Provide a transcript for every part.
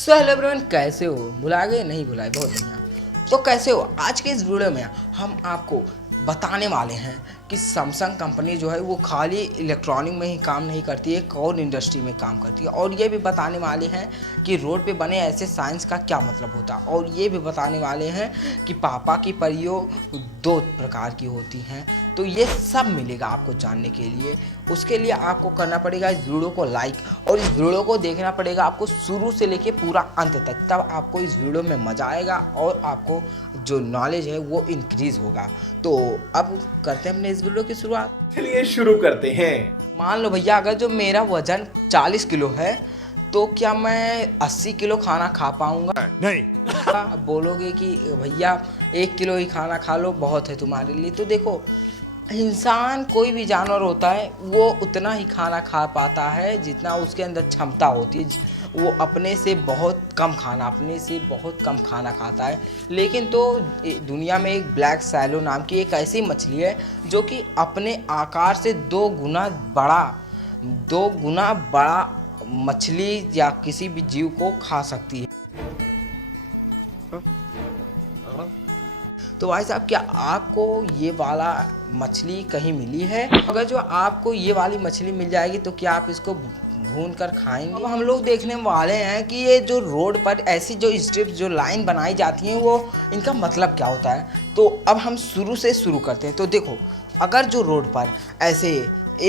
So hello everyone, कैसे हो? भुला गए? नहीं भुलाए, बहुत बढ़िया। तो कैसे हो? आज के इस वीडियो में हम आपको बताने वाले हैं कि सैमसंग कंपनी जो है वो खाली इलेक्ट्रॉनिक में ही काम नहीं करती है, कौन इंडस्ट्री में काम करती है। और ये भी बताने वाले हैं कि रोड पे बने ऐसे साइंस का क्या मतलब होता है। और ये भी बताने वाले हैं कि पापा की परियों दो प्रकार की होती हैं। तो ये सब मिलेगा आपको जानने के लिए। उसके लिए आपको करना पड़ेगा इस वीडियो को लाइक, और इस वीडियो को देखना पड़ेगा आपको शुरू से लेके पूरा अंत तक। तब आपको इस वीडियो में मजा आएगा और आपको जो नॉलेज है वो इंक्रीज होगा। तो अब करते हैं अपने इस वीडियो की शुरुआत। चलिए शुरू करते हैं। मान लो भैया, अगर जो मेरा वजन 40 किलो है तो क्या मैं 80 किलो खाना खा पाऊंगा? नहीं। बोलोगे कि भैया 1 किलो ही खाना खा लो, बहुत है तुम्हारे लिए। तो देखो, इंसान कोई भी जानवर होता है वो उतना ही खाना खा पाता है जितना उसके अंदर क्षमता होती है। वो अपने से बहुत कम खाना खाता है। लेकिन तो दुनिया में एक ब्लैक सैलो नाम की एक ऐसी मछली है जो कि अपने आकार से 2 गुना बड़ा मछली या किसी भी जीव को खा सकती है। तो भाई साहब, क्या आपको ये वाला मछली कहीं मिली है? अगर जो आपको ये वाली मछली मिल जाएगी तो क्या आप इसको भून कर खाएंगे? अब हम लोग देखने वाले हैं कि ये जो रोड पर ऐसी जो स्ट्रिप्स जो लाइन बनाई जाती हैं वो इनका मतलब क्या होता है। तो अब हम शुरू से शुरू करते हैं। तो देखो, अगर जो रोड पर ऐसे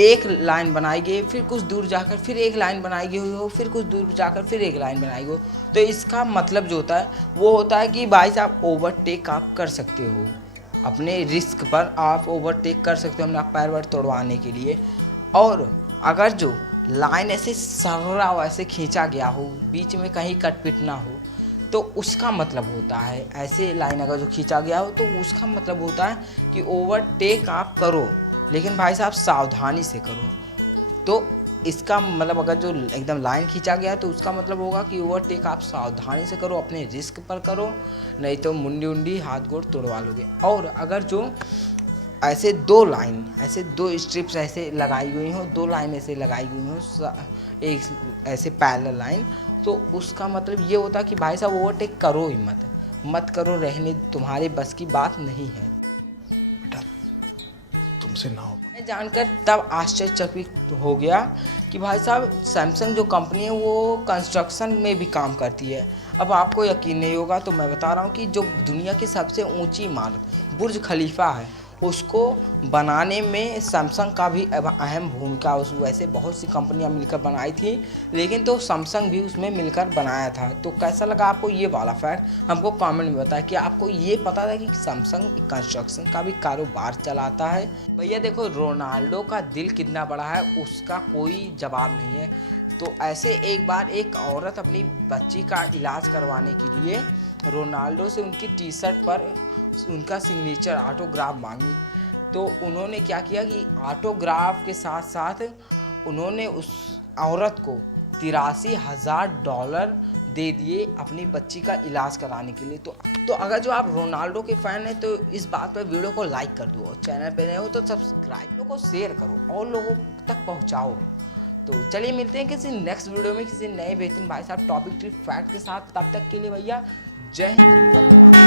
एक लाइन बनाई गई, फिर कुछ दूर जाकर फिर एक लाइन बनाई गई हो, फिर कुछ दूर जाकर फिर एक लाइन बनाई हो, तो इसका मतलब जो होता है वो होता है कि भाई साहब ओवरटेक आप कर सकते हो। अपने रिस्क पर आप ओवरटेक कर सकते हो अपना पैर वैर तोड़वाने के लिए। और अगर जो लाइन ऐसे सर्रा वैसे खींचा गया हो, बीच में कहीं कट पिट ना हो, तो उसका मतलब होता है, ऐसे लाइन अगर जो खींचा गया हो तो उसका मतलब होता है कि ओवरटेक आप करो, लेकिन भाई साहब सावधानी से करो। तो इसका मतलब अगर जो एकदम लाइन खींचा गया तो उसका मतलब होगा कि ओवरटेक आप सावधानी से करो, अपने रिस्क पर करो, नहीं तो मुंडी उंडी हाथ गोड़ तोड़वा लोगे। और अगर जो ऐसे दो स्ट्रिप्स ऐसे लगाई हुई हो, 2 लाइन ऐसे लगाई हुई हो, एक ऐसे पैरेलल लाइन, तो उसका मतलब ये होता है कि भाई साहब ओवरटेक करो ही मत करो, रहने तुम्हारे बस की बात नहीं है। तुमसे ना हो। मैं जानकर तब आश्चर्यचकित हो गया कि भाई साहब सैमसंग जो कंपनी है वो कंस्ट्रक्शन में भी काम करती है। अब आपको यकीन नहीं होगा तो मैं बता रहा हूँ कि जो दुनिया की सबसे ऊंची इमारत बुर्ज खलीफा है, उसको बनाने में सैमसंग का भी अहम भूमिका। उस वैसे बहुत सी कंपनियां मिलकर बनाई थी, लेकिन तो सैमसंग भी उसमें मिलकर बनाया था। तो कैसा लगा आपको ये वाला फैक्ट? हमको कमेंट में बताया कि आपको ये पता था कि सैमसंग कंस्ट्रक्शन का भी कारोबार चलाता है। भैया देखो, रोनाल्डो का दिल कितना बड़ा है उसका कोई जवाब नहीं है। तो ऐसे एक बार एक औरत अपनी बच्ची का इलाज करवाने के लिए रोनाल्डो से उनकी टी शर्ट पर उनका सिग्नेचर ऑटोग्राफ मांगी। तो उन्होंने क्या किया कि ऑटोग्राफ के साथ साथ उन्होंने उस औरत को $83,000 दे दिए अपनी बच्ची का इलाज कराने के लिए। तो अगर जो आप रोनाल्डो के फैन हैं तो इस बात पर वीडियो को लाइक कर दो, और चैनल पे नए हो तो सब्सक्राइब को शेयर करो और लोगों तक पहुंचाओ। तो चलिए मिलते हैं किसी नेक्स्ट वीडियो में किसी नए बेहतरीन भाई साहब टॉपिक ट्रिक फैक्ट के साथ। तब तक के लिए भैया जय हिंद।